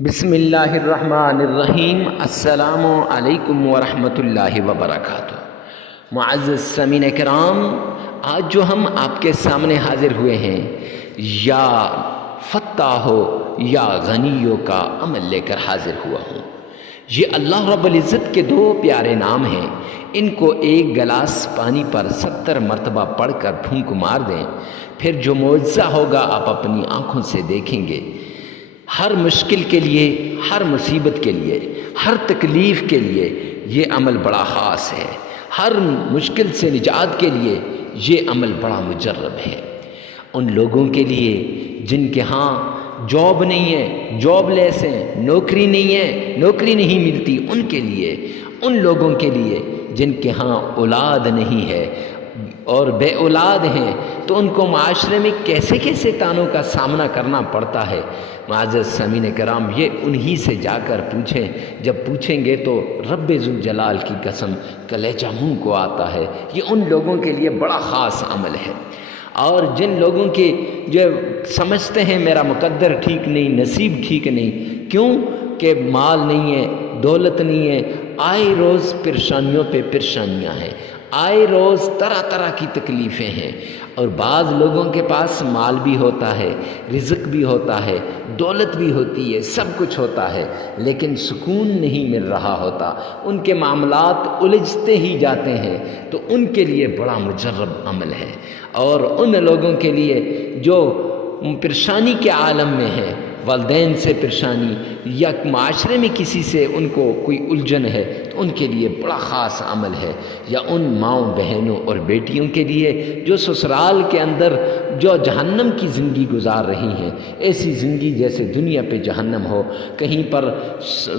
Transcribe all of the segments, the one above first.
بسم اللہ الرحمن الرحیم۔ السلام علیکم ورحمۃ اللہ وبرکاتہ۔ معزز سامعین کرام، آج جو ہم آپ کے سامنے حاضر ہوئے ہیں، یا فتاحو یا غنیو کا عمل لے کر حاضر ہوا ہوں۔ یہ اللہ رب العزت کے دو پیارے نام ہیں۔ ان کو ایک گلاس پانی پر 70 مرتبہ پڑھ کر پھونک مار دیں، پھر جو معجزہ ہوگا آپ اپنی آنکھوں سے دیکھیں گے۔ ہر مشکل کے لیے، ہر مصیبت کے لیے، ہر تکلیف کے لیے یہ عمل بڑا خاص ہے۔ ہر مشکل سے نجات کے لیے یہ عمل بڑا مجرب ہے۔ ان لوگوں کے لیے جن کے ہاں جاب نہیں ہے، جاب لیس ہیں، نوکری نہیں ہے، نوکری نہیں ملتی، ان کے لیے، ان لوگوں کے لیے جن کے ہاں اولاد نہیں ہے اور بے اولاد ہیں، تو ان کو معاشرے میں کیسے کیسے تانوں کا سامنا کرنا پڑتا ہے۔ معزز سامعین کرام، یہ انہی سے جا کر پوچھیں۔ جب پوچھیں گے تو رب ذوالجلال کی قسم کلیجہ منہ کو آتا ہے۔ یہ ان لوگوں کے لیے بڑا خاص عمل ہے۔ اور جن لوگوں کے جو سمجھتے ہیں میرا مقدر ٹھیک نہیں، نصیب ٹھیک نہیں، کیوں کہ مال نہیں ہے، دولت نہیں ہے، آئے روز پریشانیوں پہ پریشانیاں ہیں، آئے روز طرح طرح کی تکلیفیں ہیں۔ اور بعض لوگوں کے پاس مال بھی ہوتا ہے، رزق بھی ہوتا ہے، دولت بھی ہوتی ہے، سب کچھ ہوتا ہے، لیکن سکون نہیں مل رہا ہوتا، ان کے معاملات الجھتے ہی جاتے ہیں، تو ان کے لیے بڑا مجرب عمل ہے۔ اور ان لوگوں کے لیے جو پریشانی کے عالم میں ہیں، والدین سے پریشانی یا معاشرے میں کسی سے ان کو کوئی الجھن ہے، تو ان کے لیے بڑا خاص عمل ہے۔ یا ان ماؤں بہنوں اور بیٹیوں کے لیے جو سسرال کے اندر جو جہنم کی زندگی گزار رہی ہیں، ایسی زندگی جیسے دنیا پہ جہنم ہو۔ کہیں پر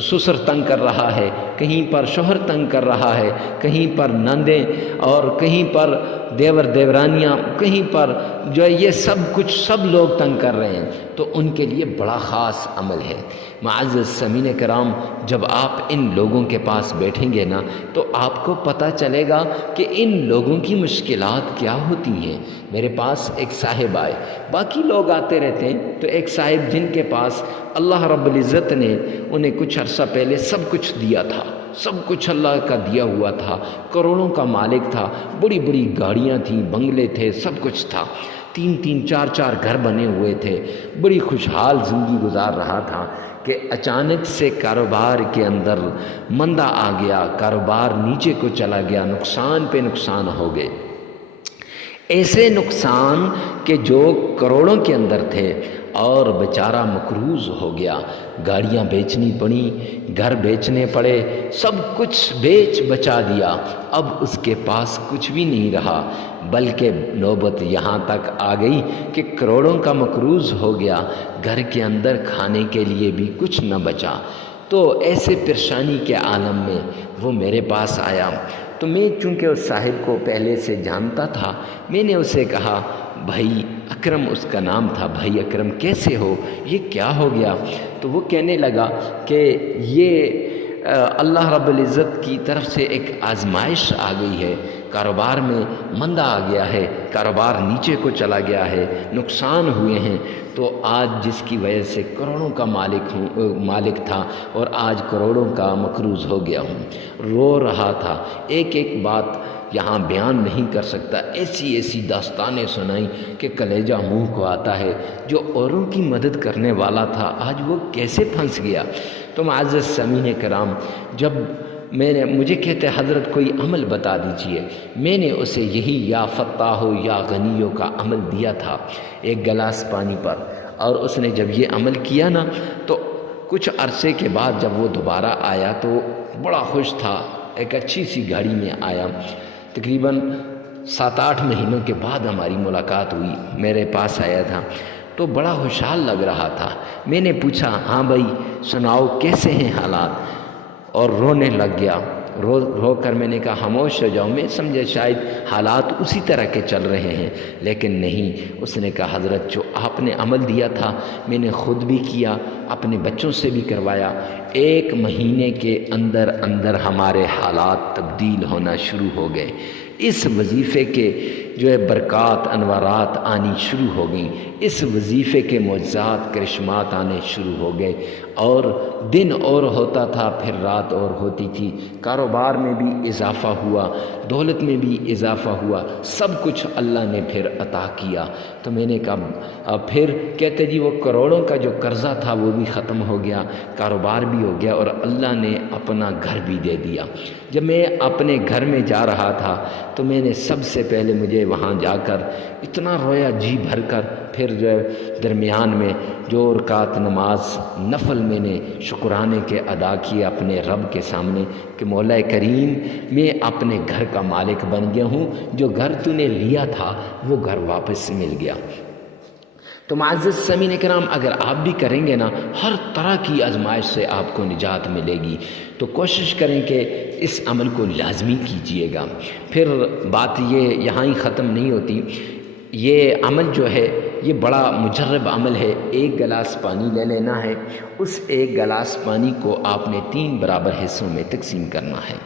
سسر تنگ کر رہا ہے، کہیں پر شوہر تنگ کر رہا ہے، کہیں پر نندیں اور کہیں پر دیور دیورانیاں، کہیں پر جو ہے یہ سب کچھ سب لوگ تنگ کر رہے ہیں، تو ان کے لیے بڑا خاص عمل ہے۔ معزز سامعین کرام، جب آپ ان لوگوں کے پاس بیٹھیں گے نا، تو آپ کو پتہ چلے گا کہ ان لوگوں کی مشکلات کیا ہوتی ہیں۔ میرے پاس ایک صاحب آئے، باقی لوگ آتے رہتے ہیں، تو ایک صاحب جن کے پاس اللہ رب العزت نے انہیں کچھ عرصہ پہلے سب کچھ دیا تھا، سب کچھ اللہ کا دیا ہوا تھا، کروڑوں کا مالک تھا، بڑی بڑی گاڑیاں تھیں، بنگلے تھے، سب کچھ تھا، 3 4 گھر بنے ہوئے تھے، بڑی خوشحال زندگی گزار رہا تھا کہ اچانک سے کاروبار کے اندر مندہ آ گیا، کاروبار نیچے کو چلا گیا، نقصان پہ نقصان ہو گئے، ایسے نقصان کہ جو کروڑوں کے اندر تھے، اور بیچارہ مقروض ہو گیا، گاڑیاں بیچنی پڑیں، گھر بیچنے پڑے، سب کچھ بیچ بچا دیا، اب اس کے پاس کچھ بھی نہیں رہا، بلکہ نوبت یہاں تک آ گئی کہ کروڑوں کا مقروض ہو گیا، گھر کے اندر کھانے کے لیے بھی کچھ نہ بچا۔ تو ایسے پریشانی کے عالم میں وہ میرے پاس آیا، تو میں چونکہ اس صاحب کو پہلے سے جانتا تھا، میں نے اسے کہا، بھائی اکرم اس کا نام تھا، بھائی اکرم کیسے ہو، یہ کیا ہو گیا؟ تو وہ کہنے لگا کہ یہ اللہ رب العزت کی طرف سے ایک آزمائش آ گئی ہے، کاروبار میں مندہ آ گیا ہے، کاروبار نیچے کو چلا گیا ہے، نقصان ہوئے ہیں، تو آج جس کی وجہ سے کروڑوں کا مالک تھا اور آج کروڑوں کا مقروض ہو گیا ہوں۔ رو رہا تھا، ایک ایک بات یہاں بیان نہیں کر سکتا، ایسی ایسی داستانیں سنائیں کہ کلیجہ منہ کو آتا ہے۔ جو اوروں کی مدد کرنے والا تھا، آج وہ کیسے پھنس گیا۔ تو معزز سامعین کرام، جب مجھے کہتے حضرت کوئی عمل بتا دیجئے، میں نے اسے یہی یا فتاحو یا غنیو کا عمل دیا تھا، ایک گلاس پانی پر، اور اس نے جب یہ عمل کیا نا، تو کچھ عرصے کے بعد جب وہ دوبارہ آیا تو بڑا خوش تھا، ایک اچھی سی گاڑی میں آیا، تقریباً 7 8 مہینوں کے بعد ہماری ملاقات ہوئی، میرے پاس آیا تھا، تو بڑا خوشحال لگ رہا تھا۔ میں نے پوچھا، ہاں بھائی سناؤ کیسے ہیں حالات، اور رونے لگ گیا، رو کر میں نے کہا خاموش ہو جاؤ، میں سمجھا شاید حالات اسی طرح کے چل رہے ہیں، لیکن نہیں۔ اس نے کہا حضرت جو آپ نے عمل دیا تھا میں نے خود بھی کیا، اپنے بچوں سے بھی کروایا، 1 مہینے کے اندر ہمارے حالات تبدیل ہونا شروع ہو گئے۔ اس وظیفے کے جو ہے برکات انوارات آنی شروع ہو گئیں، اس وظیفے کے معجزات کرشمات آنے شروع ہو گئے، اور دن اور ہوتا تھا پھر رات اور ہوتی تھی، کاروبار میں بھی اضافہ ہوا، دولت میں بھی اضافہ ہوا، سب کچھ اللہ نے پھر عطا کیا۔ تو میں نے کہا پھر کہتے جی وہ کروڑوں کا جو قرضہ تھا وہ بھی ختم ہو گیا، کاروبار بھی ہو گیا، اور اللہ نے اپنا گھر بھی دے دیا۔ جب میں اپنے گھر میں جا رہا تھا تو میں نے سب سے پہلے مجھے وہاں جا کر اتنا رویا جی بھر کر، پھر جو ہے درمیان میں جو رکعت نماز نفل میں نے شکرانے کے ادا کیے اپنے رب کے سامنے کہ مولا کریم میں اپنے گھر کا مالک بن گیا ہوں، جو گھر تو نے لیا تھا وہ گھر واپس مل گیا۔ تو معزز سامعین کرام، اگر آپ بھی کریں گے نا، ہر طرح کی آزمائش سے آپ کو نجات ملے گی، تو کوشش کریں کہ اس عمل کو لازمی کیجئے گا۔ پھر بات یہ یہاں ہی ختم نہیں ہوتی، یہ عمل جو ہے یہ بڑا مجرب عمل ہے۔ ایک گلاس پانی لے لینا ہے، اس ایک گلاس پانی کو آپ نے 3 برابر حصوں میں تقسیم کرنا ہے۔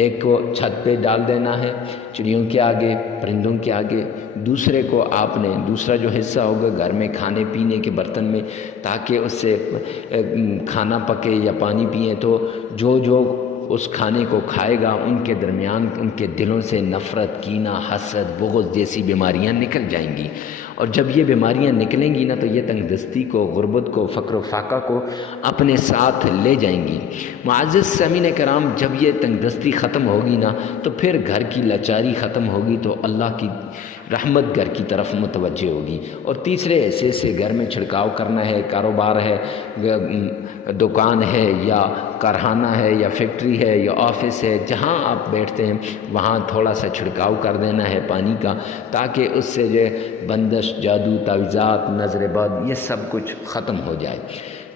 ایک کو چھت پہ ڈال دینا ہے چڑیوں کے آگے، پرندوں کے آگے، دوسرے کو آپ نے دوسرا جو حصہ ہوگا گھر میں کھانے پینے کے برتن میں، تاکہ اس سے کھانا پکے یا پانی پئیں تو جو اس کھانے کو کھائے گا ان کے درمیان ان کے دلوں سے نفرت، کینہ، حسد، بغض جیسی بیماریاں نکل جائیں گی، اور جب یہ بیماریاں نکلیں گی نا تو یہ تنگ دستی کو، غربت کو، فقر و فاقہ کو اپنے ساتھ لے جائیں گی۔ معزز سامعین کرام، جب یہ تنگ دستی ختم ہوگی نا تو پھر گھر کی لاچاری ختم ہوگی تو اللہ کی رحمت گھر کی طرف متوجہ ہوگی۔ اور تیسرے ایسے سے گھر میں چھڑکاؤ کرنا ہے، کاروبار ہے، دکان ہے یا کارخانہ ہے یا فیکٹری ہے یا آفس ہے، جہاں آپ بیٹھتے ہیں وہاں تھوڑا سا چھڑکاؤ کر دینا ہے پانی کا، تاکہ اس سے جو بندش، جادو، تعویذات، نظر بد یہ سب کچھ ختم ہو جائے۔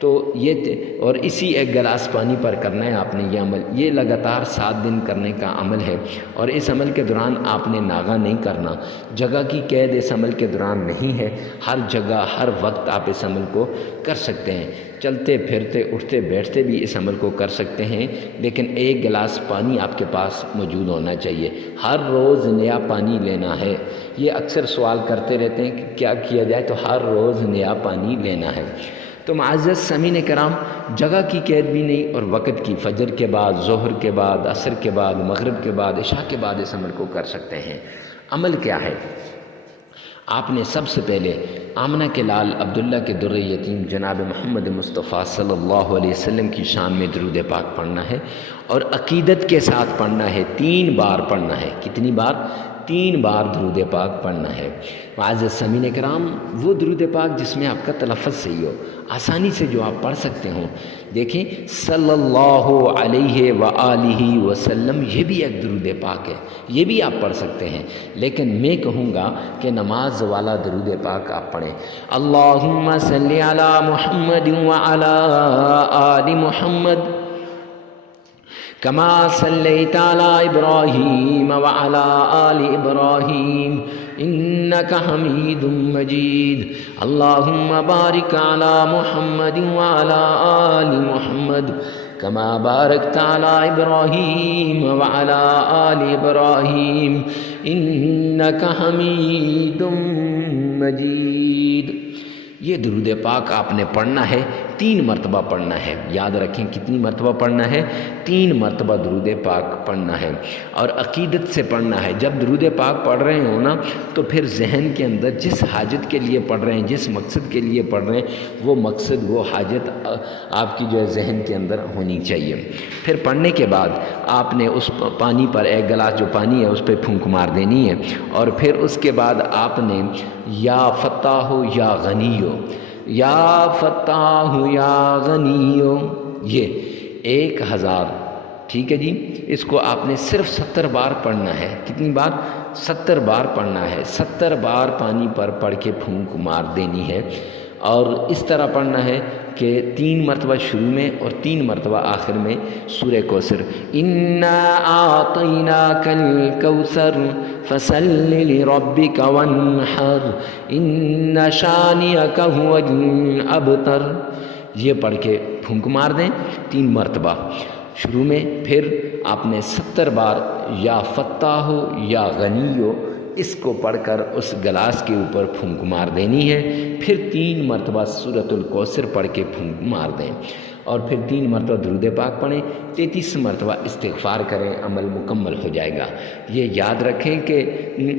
تو یہ اور اسی ایک گلاس پانی پر کرنا ہے آپ نے یہ عمل، یہ لگاتار 7 دن کرنے کا عمل ہے، اور اس عمل کے دوران آپ نے ناغہ نہیں کرنا، جگہ کی قید اس عمل کے دوران نہیں ہے، ہر جگہ ہر وقت آپ اس عمل کو کر سکتے ہیں، چلتے پھرتے اٹھتے بیٹھتے بھی اس عمل کو کر سکتے ہیں، لیکن ایک گلاس پانی آپ کے پاس موجود ہونا چاہیے، ہر روز نیا پانی لینا ہے۔ یہ اکثر سوال کرتے رہتے ہیں کہ کیا کیا جائے، تو ہر روز نیا پانی لینا ہے۔ تو معزز سامعین کرام، جگہ کی قید بھی نہیں، اور وقت کی، فجر کے بعد، ظہر کے بعد، عصر کے بعد، مغرب کے بعد، عشاء کے بعد اس عمل کو کر سکتے ہیں۔ عمل کیا ہے؟ آپ نے سب سے پہلے آمنہ کے لال عبداللہ کے در یتیم جناب محمد مصطفیٰ صلی اللہ علیہ وسلم کی شان میں درود پاک پڑھنا ہے، اور عقیدت کے ساتھ پڑھنا ہے، 3 بار پڑھنا ہے۔ کتنی بار؟ 3 بار درود پاک پڑھنا ہے۔ معزز سامعین کرام، وہ درود پاک جس میں آپ کا تلفظ صحیح ہو، آسانی سے جو آپ پڑھ سکتے ہوں۔ دیکھیں صلی اللہ علیہ وآلہ وسلم، یہ بھی ایک درود پاک ہے، یہ بھی آپ پڑھ سکتے ہیں، لیکن میں کہوں گا کہ نماز والا درود پاک آپ پڑھیں۔ اللہم صلی علی محمد وعلی آل محمد کما صلیت علی ابراہیم وعلی آل ابراہیم انک حمید مجید۔ اللہم بارک علی محمد وعلی آل محمد کما بارکت علی ابراہیم وعلی آل ابراہیم انک حمید مجید۔ یہ درود پاک آپ نے پڑھنا ہے، 3 مرتبہ پڑھنا ہے۔ یاد رکھیں کتنی مرتبہ پڑھنا ہے؟ 3 مرتبہ درود پاک پڑھنا ہے، اور عقیدت سے پڑھنا ہے۔ جب درود پاک پڑھ رہے ہوں نا تو پھر ذہن کے اندر جس حاجت کے لیے پڑھ رہے ہیں، جس مقصد کے لیے پڑھ رہے ہیں، وہ مقصد، وہ حاجت آپ کی جو ہے ذہن کے اندر ہونی چاہیے۔ پھر پڑھنے کے بعد آپ نے اس پانی پر، ایک گلاس جو پانی ہے اس پہ پھونک مار دینی ہے، اور پھر اس کے بعد آپ نے یا فتاح یا غنیو، یا فتاح یا غنیو، یہ 1000، ٹھیک ہے جی، اس کو آپ نے صرف 70 بار پڑھنا ہے۔ کتنی بار؟ 70 بار پڑھنا ہے۔ 70 بار پانی پر پڑھ کے پھونک مار دینی ہے، اور اس طرح پڑھنا ہے کہ 3 مرتبہ شروع میں اور 3 مرتبہ آخر میں سورہ کوثر، انا اعطیناک الکوثر فصل لربک وانحر ان شانئک هو الابتر، یہ پڑھ کے پھونک مار دیں 3 مرتبہ شروع میں۔ پھر آپ نے 70 بار یا فتاح یا غنیو اس کو پڑھ کر اس گلاس کے اوپر پھونک مار دینی ہے، پھر 3 مرتبہ سورۃ الکوثر پڑھ کے پھونک مار دیں، اور پھر 3 مرتبہ درود پاک پڑھیں، 33 مرتبہ استغفار کریں، عمل مکمل ہو جائے گا۔ یہ یاد رکھیں کہ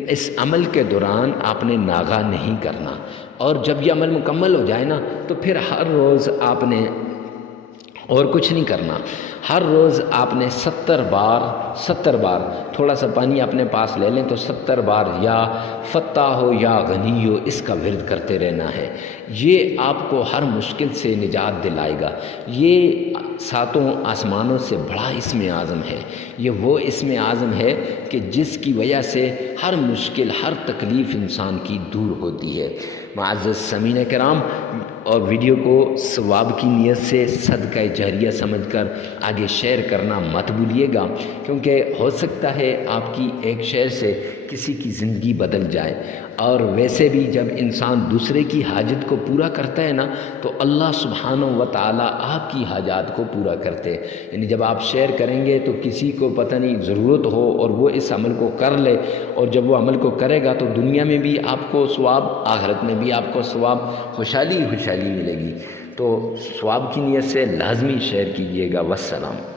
اس عمل کے دوران آپ نے ناغہ نہیں کرنا، اور جب یہ عمل مکمل ہو جائے نا تو پھر ہر روز آپ نے اور کچھ نہیں کرنا، ہر روز آپ نے 70 بار تھوڑا سا پانی اپنے پاس لے لیں تو 70 بار یا فتح ہو یا غنی ہو اس کا ورد کرتے رہنا ہے۔ یہ آپ کو ہر مشکل سے نجات دلائے گا۔ یہ 7 آسمانوں سے بڑا اسم اعظم ہے، یہ وہ اسم اعظم ہے کہ جس کی وجہ سے ہر مشکل، ہر تکلیف انسان کی دور ہوتی ہے۔ معزز سامعین کرام، اور ویڈیو کو ثواب کی نیت سے صدقہ جاریہ سمجھ کر آگے شیئر کرنا مت بھولیے گا، کیونکہ ہو سکتا ہے آپ کی ایک شیئر سے کسی کی زندگی بدل جائے۔ اور ویسے بھی جب انسان دوسرے کی حاجت کو پورا کرتا ہے نا تو اللہ سبحانہ و تعالیٰ آپ کی حاجات کو پورا کرتے ہیں۔ یعنی جب آپ شیئر کریں گے تو کسی کو پتہ نہیں ضرورت ہو اور وہ اس عمل کو کر لے، اور جب وہ عمل کو کرے گا تو دنیا میں بھی آپ کو ثواب، آخرت میں بھی آپ کو ثواب، خوشحالی ملے گی۔ تو ثواب کی نیت سے لازمی شیئر کیجیے گا۔ والسلام۔